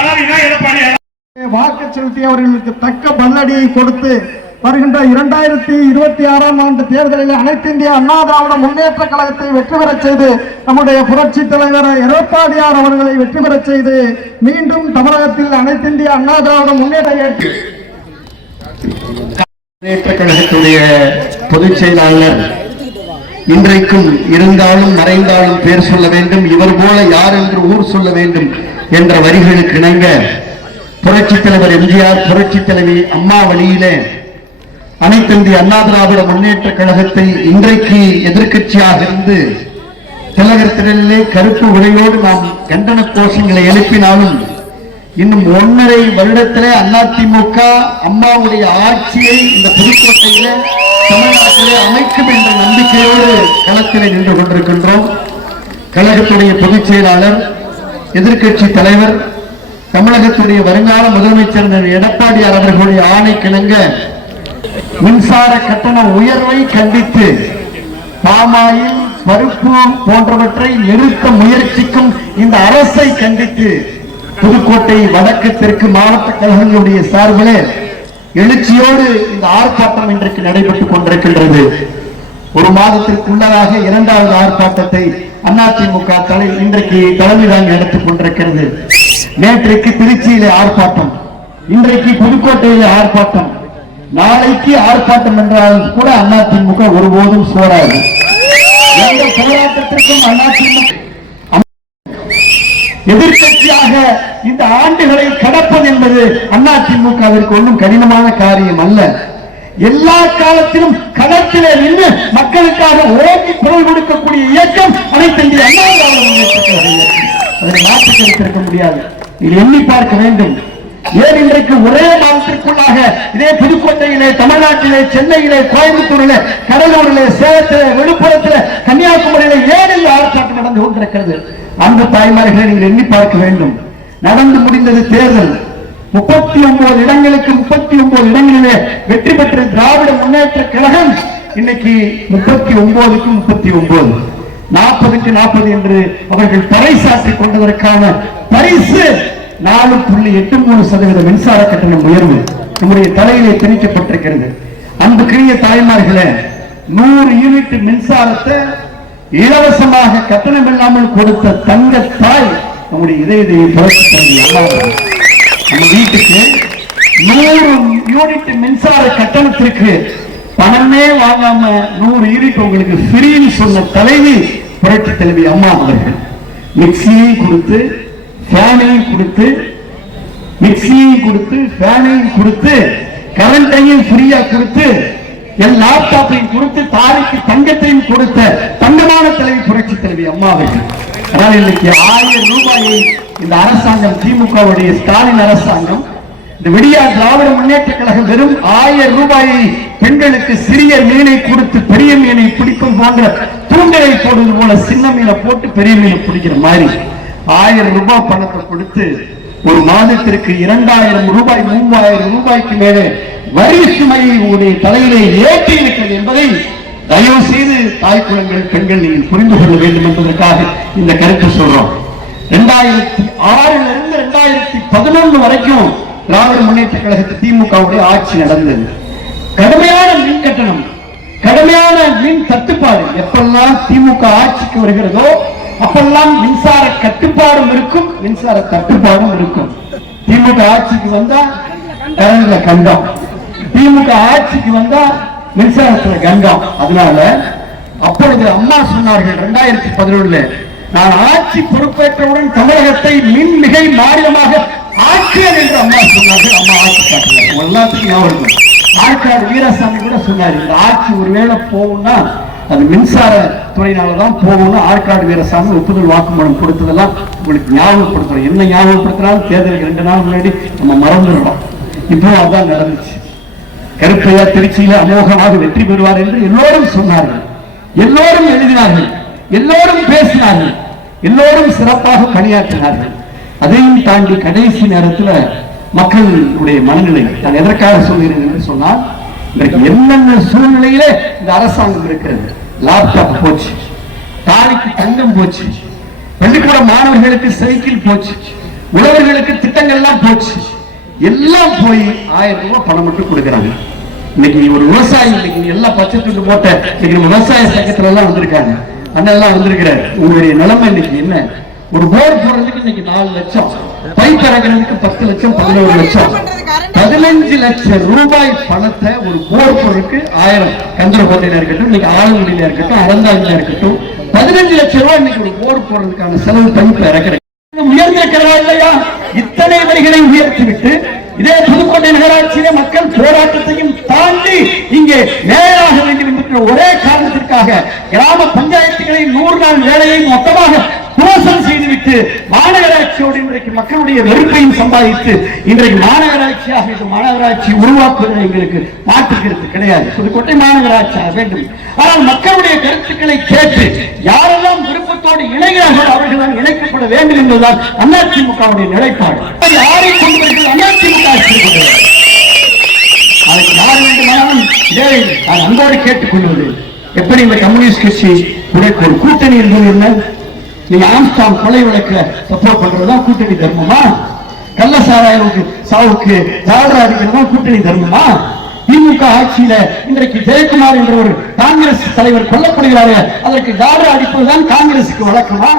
பாவினா எடப்பாடி வாக்கு செலுத்தியவர்களுக்கு தக்க பதிலடியை கொடுத்து வருகின்ற இரண்டாயிரத்தி இருபத்தி ஆறாம் ஆண்டு தேர்தலில் அனைத்து இந்திய அண்ணா திராவிட முன்னேற்ற கழகத்தை வெற்றி பெறச் செய்து நம்முடைய புரட்சி தலைவர் எடப்பாடியார் அவர்களை வெற்றி பெறச் செய்து மீண்டும் தமிழகத்தில் அனைத்து இந்திய அண்ணா திராவிட முன்னேற்ற முன்னேற்ற கழகத்துடைய பொதுச் செயலாளர் இன்றைக்கும் இருந்தாலும் மறைந்தாலும் பேர் சொல்ல வேண்டும் இவர் போல யார் என்று ஊர் சொல்ல வேண்டும். என்ற வரிகளுக்கு இணங்க புரட்சி தலைவர் எம்ஜிஆர் புரட்சி தலைவி அம்மா வழியிலே அனைத்து அண்ணா திராவிட முன்னேற்ற கழகத்தை இன்றைக்கு எதிர்க்கட்சியாக இருந்து திலகத்திலே கருப்பு உரையோடு நாம் கண்டன கோஷங்களை எழுப்பினாலும் இன்னும் ஒன்றரை வருடத்திலே அதிமுக அம்மாவுடைய ஆட்சியை இந்த புதுக்கோட்டையில தமிழ்நாட்டிலே அமைக்கும் என்ற நம்பிக்கையோடு களத்திலே நின்று கொண்டிருக்கின்றோம். கழகத்துடைய பொதுச் செயலாளர் எதிர்க்கட்சி தலைவர் தமிழகத்துடைய வருங்கால முதலமைச்சர் எடப்பாடியார் அவர்களுடைய ஆணை கிணங்க மின்சார கட்டண உயர்வை கண்டித்து பாமாயில் பருப்பு போன்றவற்றை நிறுத்த முயற்சிக்கும் இந்த அரசை கண்டித்து புதுக்கோட்டை வடக்கு தெற்கு மாவட்ட கழகங்களுடைய சார்பிலே எழுச்சியோடு இந்த ஆர்ப்பாட்டம் இன்றைக்கு நடைபெற்றுக் கொண்டிருக்கின்றது. ஒரு மாதத்திற்குள்ளதாக இரண்டாவது ஆர்ப்பாட்டத்தை அதிமுக தலை இன்றைக்கு தலைமை தாங்கி கொண்டிருக்கிறது. நேற்றைக்கு திருச்சியிலே ஆர்ப்பாட்டம் இன்றைக்கு புதுக்கோட்டையிலே ஆர்ப்பாட்டம். நாளைக்கு ஆர்ப்பாட்டம் என்றால் கூட அதிமுக ஒருபோதும் சோறாது. எந்த போராட்டத்திற்கும் அதிமுக எதிர்கட்சியாக இந்த ஆண்டுகளை கடப்பது என்பது அதிமுகவிற்கு ஒன்றும் கடினமான காரியம் அல்ல. எல்லா காலத்திலும் களத்திலே நின்று மக்களுக்காக ஓங்கி குரல் கொடுக்கக்கூடிய இருக்க முடியாது. எண்ணி பார்க்க வேண்டும். ஏன் இன்றைக்கு ஒரே மாதத்திற்குள்ளாக இதே புதுக்கோட்டையிலே தமிழ்நாட்டிலே சென்னையிலே கோயம்புத்தூரிலே கடலூரிலே சேலத்திலே விழுப்புரத்திலே கன்னியாகுமரியிலே ஏன் இந்த ஆர்ப்பாட்டம் நடந்து கொண்டிருக்கிறது? அந்த தாய்மார்களை நீங்கள் எண்ணி பார்க்க வேண்டும். நடந்து முடிந்தது தேர்தல். முப்பத்தி ஒன்பது இடங்களுக்கு முப்பத்தி ஒன்பது இடங்களிலே வெற்றி பெற்ற திராவிட முன்னேற்ற கழகம் இன்னைக்கு முப்பத்தி ஒன்பதுக்கு முப்பத்தி ஒன்பது நாற்பதுக்கு நாற்பது என்று அவர்கள் பறைசாற்றி கொண்டதற்கான பரிசு நாலு புள்ளி எட்டு மூணு சதவீத மின்சார கட்டணம் உயர்வு நம்முடைய தலையிலே திணிக்கப்பட்டிருக்கிறது. அன்புக்குரிய தாய்மார்களே நூறு யூனிட் மின்சாரத்தை இலவசமாக கட்டணம் இல்லாமல் கொடுத்த தங்க தாய் நம்முடைய இதய புரட்சி நம்ம வீட்டுக்கு நூறு யூனிட் மின்சார கட்டணத்திற்கு பணமே வாங்காம நூறு யூனிட் உங்களுக்கு ஃப்ரீன்னு சொன்ன தலைவி புரட்சி தலைவி அம்மா அவர்கள். மிக்சியையும் கொடுத்து ஃபேனையும் கொடுத்து மிக்சியையும் கொடுத்து ஃபேனையும் கொடுத்து கரண்டையும் ஃப்ரீயா கொடுத்து என் லேப்டாப்பையும் கொடுத்து தாரிக்கு தங்கத்தையும் கொடுத்த தங்கமான தலைவி புரட்சி தலைவி அம்மா அவர்கள். அதனால் இன்னைக்கு ஆயிரம் ரூபாயை இந்த அரசாங்கம் திமுகவுடைய ஸ்டாலின் அரசாங்கம் இந்த விடியா திராவிட முன்னேற்ற கழகம் வெறும் ஆயிரம் ரூபாயை பெண்களுக்கு சிறிய மீனை கொடுத்து பெரிய மீனை பிடிக்கும் போன்ற தூண்டலை போடுவது போல சின்ன மீனை போட்டு பெரிய மீனை பிடிக்கிற மாதிரி. ஆயிரம் ரூபாய் பணத்தை கொடுத்து ஒரு மாதத்திற்கு இரண்டாயிரம் ரூபாய் மூவாயிரம் ரூபாய்க்கு மேலே வரி சுமையை உங்களுடைய தலையிலே ஏற்றி இருக்கிறது என்பதை தயவு செய்து தாய் குளங்கள் பெண்கள் நீங்கள் புரிந்து கொள்ள வேண்டும் என்பதற்காக இந்த கருத்து சொல்றோம். ரெண்டாயிரத்தி ஆறுல இருந்து ரெண்டாயிரத்தி பதினொன்று வரைக்கும் திராவிட முன்னேற்ற கழகத்து திமுகவுடைய ஆட்சி நடந்தது. கடுமையான மின் கட்டணம் கடுமையான மின் தட்டுப்பாடு எப்பெல்லாம் திமுக ஆட்சிக்கு வருகிறதோ அப்பெல்லாம் மின்சார கட்டுப்பாடும் இருக்கும் மின்சார தட்டுப்பாடும் இருக்கும். திமுக ஆட்சிக்கு வந்தா கரண்ட்ல கண்டம். திமுக ஆட்சிக்கு வந்தா மின்சாரத்துல கண்டம். அதனால அப்பொழுது அம்மா சொன்னார்கள் இரண்டாயிரத்தி பதினொன்றுல நான் ஆட்சி பொறுப்பேற்றவுடன் தமிழகத்தை மின் மிகை மாநிலமாக ஆட்சியர் என்று அம்மா சொன்னார்கள். அம்மா ஆட்சி காட்டினார் எல்லாத்துக்கும் ஞாபகம் ஆற்காடு வீரசாமி கூட சொன்னார் இந்த ஆட்சி ஒருவேளை போகும்னா அது மின்சார துறையினாலதான் போகும்னு ஆற்காடு வீரசாமி ஒப்புதல் வாக்குமூலம் கொடுத்ததெல்லாம் உங்களுக்கு ஞாபகப்படுத்துறோம் என்ன ஞாபகப்படுத்தினாலும் தேர்தலுக்கு ரெண்டு நாள் முன்னாடி நம்ம மறந்துடுறோம். இப்போ அதான் நடந்துச்சு. கருப்பையா திருச்சியில அமோகமாக வெற்றி பெறுவார் என்று எல்லோரும் சொன்னார்கள். எல்லோரும் எழுதினார்கள். எல்லோரும் பேசினார்கள். எல்லோரும் சிறப்பாக பணியாற்றினார்கள். அதையும் தாண்டி கடைசி நேரத்துல மக்களுடைய மனநிலை நான் எதற்காக சொல்கிறேன் என்று சொன்னால் இன்றைக்கு என்னென்ன சூழ்நிலையில இந்த அரசாங்கம் இருக்கிறது. லேப்டாப் போச்சு தாலிக்கு தங்கம் போச்சு பள்ளிக்கூட மாணவர்களுக்கு சைக்கிள் போச்சு உழவர்களுக்கு திட்டங்கள்லாம் போச்சு. எல்லாம் போய் ஆயிரம் ரூபாய் பணம் மட்டும் கொடுக்குறாங்க. இன்னைக்கு ஒரு விவசாயி இன்னைக்கு எல்லா எல்லாம் பச்சை துண்டு போட்ட இன்னைக்கு விவசாய சங்கத்துல எல்லாம் வந்திருக்காங்க. அண்ணன் எல்லாம் வந்திருக்கிறார். உங்களுடைய நிலைமை இன்னைக்கு என்ன? ஒரு போர் போடுறதுக்கு இன்னைக்கு நாலு லட்சம். பைப் இறங்குறதுக்கு பத்து லட்சம் பதினோரு லட்சம். பதினஞ்சு லட்சம் ரூபாய் பணத்தை ஒரு போர் பொருளுக்கு ஆயிரம். கந்தரகோட்டையில இருக்கட்டும் இன்னைக்கு ஆளுநரில இருக்கட்டும் அறந்தாங்கில இருக்கட்டும் பதினஞ்சு லட்சம் ரூபாய் இன்னைக்கு ஒரு போர் போடுறதுக்கான செலவு பைப்ல இறக்குறேன். உயர்ந்திருக்கிறதா இல்லையா? இத்தனை வரிகளை உயர்த்திவிட்டு இதே புதுக்கோட்டை நகராட்சியிலே மக்கள் போராட்டத்தையும் தாண்டி இங்கே மேலாக வேண்டும் என்கிற ஒரே காரணத்திற்காக கிராம பஞ்சாயத்துகளை நூறு நாள் வேலையை மொத்தமாக மோசம் செய்துவிட்டு மாநகராட்சியோடு இன்றைக்கு மக்களுடைய வெறுப்பையும் சம்பாதித்து இன்றைக்கு மாநகராட்சியாக இது மாநகராட்சி உருவாக்குவது எங்களுக்கு மாற்று கிடையாது. புதுக்கோட்டை மாநகராட்சியாக வேண்டும். ஆனால் மக்களுடைய கருத்துக்களை கேட்டு யாரெல்லாம் விருப்பத்தோடு இணைகிறார்கள் அவர்கள் தான் இணைக்கப்பட வேண்டும் என்பதுதான் அதிமுகவுடைய நிலைப்பாடு. யாரை கொண்டு வருகிறது அதிமுக ஆட்சி அதுக்கு யார் வேண்டுமானாலும் இதை நான் அன்போடு கேட்டுக்கொள்வது எப்படி இந்த கம்யூனிஸ்ட் கட்சி உனக்கு ஒரு கூட்டணி என்பது என்ன? நீங்க ஆம்ஸ்டாங் கொலை வழக்க சப்போர்ட் பண்றதுதான் கூட்டணி தர்மமா? கள்ள சாராயவுக்கு சாவுக்கு ஜாலரா இருக்கிறதா கூட்டணி தர்மமா? திமுக ஆட்சியில இன்றைக்கு ஜெயக்குமார் என்ற ஒரு காங்கிரஸ் தலைவர் கொல்லப்படுகிறாரு அதற்கு ஜாலரா அடிப்பதுதான் காங்கிரசுக்கு வழக்கமா?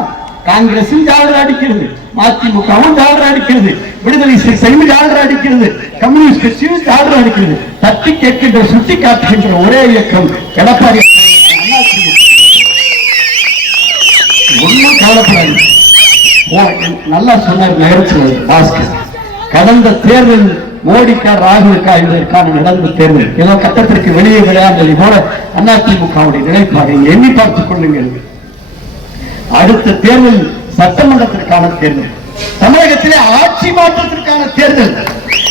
காங்கிரசும் ஜாலரா அடிக்கிறது மதிமுகவும் ஜாலரா அடிக்கிறது விடுதலை சிறுத்தையும் ஜாலரா அடிக்கிறது கம்யூனிஸ்ட் கட்சியும் ஜாலரா அடிக்கிறது. தட்டி கேட்கின்ற சுட்டி காட்டுகின்ற ஒரே இயக்கம் எடப்பாடி அதிமுக. ஒன்றும் கவலைப்படாது ஓ, நல்லா சொன்னார் நேரத்தில் பாஸ்கர். கடந்த தேர்தல் மோடிக்கா ராகுலுக்கா இதற்கான நடந்த தேர்தல். ஏதோ கட்டத்திற்கு வெளியே விளையாண்டதை போல அதிமுகவுடைய நிலைப்பாடு எண்ணி பார்த்துக் கொள்ளுங்கள். அடுத்த தேர்தல் சட்டமன்றத்திற்கான தேர்தல். தமிழகத்திலே ஆட்சி மாற்றத்திற்கான தேர்தல்.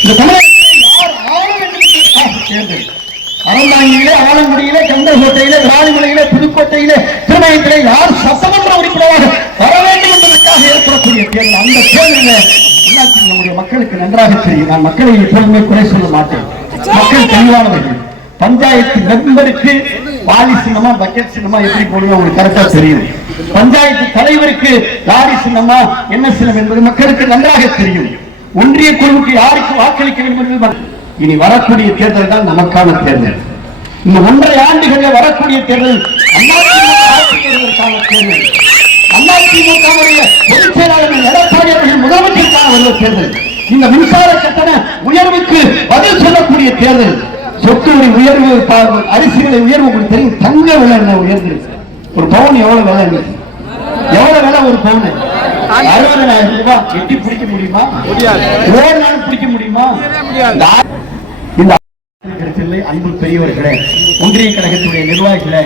இந்த தமிழகத்திலே யார் ஆள வேண்டும் தேர்தல். அறந்தாங்கியிலே ஆலங்குடியிலே கந்தகோட்டையிலே ராணிமலையிலே புதுக்கோட்டையிலே திருமயத்திலே யார் சட்டமன்ற உறுப்பினராக வர வேண்டும் என்பதற்காக ஏற்படக்கூடிய அந்த தேர்தலில் நம்முடைய மக்களுக்கு நன்றாக தெரியும். நான் மக்களை எப்பொழுதுமே குறை சொல்ல மாட்டேன். மக்கள் தெளிவானவர்கள் பஞ்சாயத்து மெம்பருக்கு வாலி சின்னமா பக்கெட் சின்னமா எப்படி போடுங்க உங்களுக்கு கரெக்டா தெரியும். பஞ்சாயத்து தலைவருக்கு லாரி சின்னமா என்ன சின்னம் என்பது மக்களுக்கு நன்றாக தெரியும். ஒன்றிய குழுவுக்கு யாருக்கு வாக்களிக்க வேண்டும் என்பது இனி வரக்கூடிய தேர்தல் தான் நமக்கான தேர்தல். இந்த ஒன்றரை ஆண்டுகளில் வரக்கூடிய தேர்தல் அதிமுக ஆட்சி பெறுவதற்கான தேர்தல். அதிமுகவுடைய பொதுச் செயலாளர் வருகிற தேர்தல். இந்த மின்சார கட்டண உயர்வுக்கு பதில் சொல்லக்கூடிய தேர்தல். சொத்து வரி உயர்வு அரிசி விலை உயர்வு உங்களுக்கு தெரியும். தங்க விலை என்ன உயர்ந்திருக்கு ஒரு பவுன் எவ்வளவு விலை இன்னைக்கு எவ்வளவு விலை ஒரு பவுன்? அறுபதாயிரம் ரூபாய் எட்டி பிடிக்க முடியுமா? ஒரு நாள் பிடிக்க முடியுமா? இந்த அன்பு பெரியவர்களே ஒன்றிய கழகத்துடைய நிர்வாகிகளே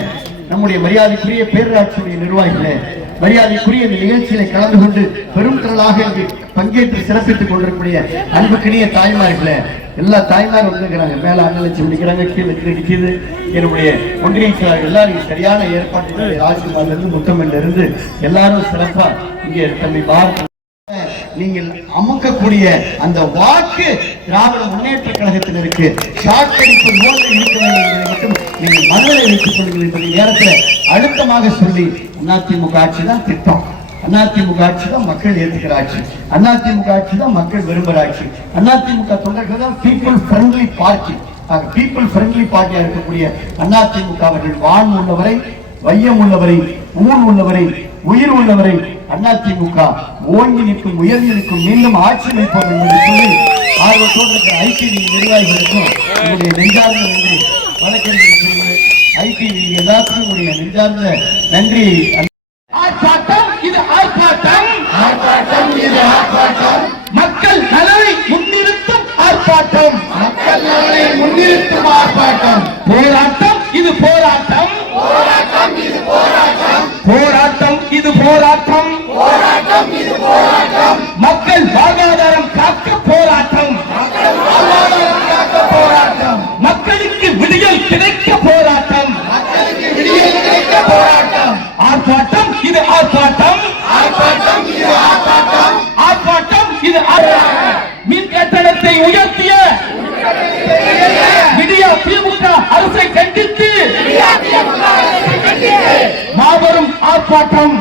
நம்முடைய மரியாதைக்குரிய பேரூராட்சியுடைய நிர்வாகிகளே மரியாதைக்குரிய இந்த நிகழ்ச்சியில கலந்து கொண்டு பெரும் திரளாக இங்கு பங்கேற்று சிறப்பித்துக் கொண்டிருக்கக்கூடிய அன்புக்கினிய தாய்மார்களே எல்லா தாய்மாரும் வந்துருக்கிறாங்க. மேல அங்கலட்சி முடிக்கிறாங்க கீழே நிற்கிது என்னுடைய ஒன்றிய எல்லாரும் சரியான ஏற்பாட்டு ராஜ்குமார்ல இருந்து முத்தமிழ்ல இருந்து எல்லாரும் சிறப்பா இங்கே தன்னை பார்த்து நீங்கள் அமுக்கக்கூடிய அந்த வாக்கு திராவிட முன்னேற்ற கழகத்தில் இருக்கு ஷார்ட் அடிப்பு போன்று மட்டும் நீங்கள் மனதில் வைத்துக் கொள்ளுங்கள் என்பதை நேரத்தில் அழுத்தமாக சொல்லி அதிமுக ஆட்சி தான் திட்டம். அதிமுக ஆட்சி தான் மக்கள் ஏற்றுக்கிற ஆட்சி. அதிமுக ஆட்சி தான் மக்கள் விரும்புகிற ஆட்சி. அதிமுக தொண்டர்கள் தான் people friendly party people friendly பார்ட்டியா இருக்கக்கூடிய அதிமுக அவர்கள் வான் உள்ளவரை வையம் உள்ளவரை ஊர் உள்ளவரை உயிர் உள்ளவரை அதிமுக ஓங்கி நிற்கும் உயர்ந்து நிற்கும் மீண்டும் ஆட்சி அமைப்போம் என்பதை சொல்லி ஆர்வத்தோடு இருக்கிற ஐக்கிய நிர்வாகிகளுக்கும் என்னுடைய நெஞ்சார்ந்த நன்றி வழக்கறிஞர் ஐடி எல்லாத்துக்கும் உங்களுடைய நெஞ்சார்ந்த நன்றி. மாபெரும் ஆர்ப்பாட்டம்.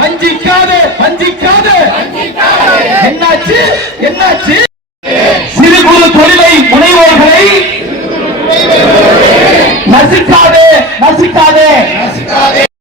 வஞ்சிக்காதே. வஞ்சிக்காதே என்னாச்சு? என்னாச்சு? சிறு குறு தொழிலை முனைவோர்களை நசுக்காதே. நசுக்காதே.